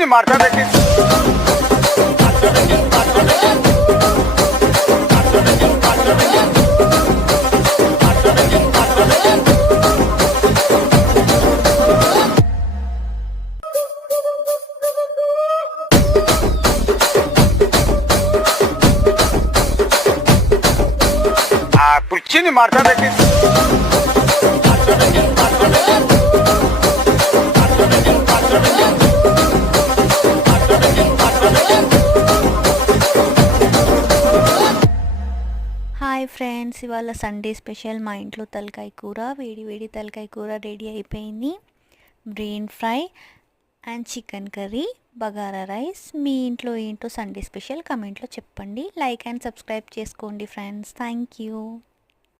కుర్చీని మార్చబెట్టి ఆ కుర్చీని మార్చబెట్టి హాయ్ ఫ్రెండ్స్, ఇవాళ సండే స్పెషల్ మా ఇంట్లో తలకాయ కూర, వేడి వేడి తలకాయ కూర రెడీ అయిపోయింది. Brain fry and chicken curry, bagara rice. మీ ఇంట్లో ఏంటో సండే స్పెషల్ కమెంట్లో చెప్పండి. లైక్ అండ్ సబ్స్క్రైబ్ చేసుకోండి ఫ్రెండ్స్. Thank you.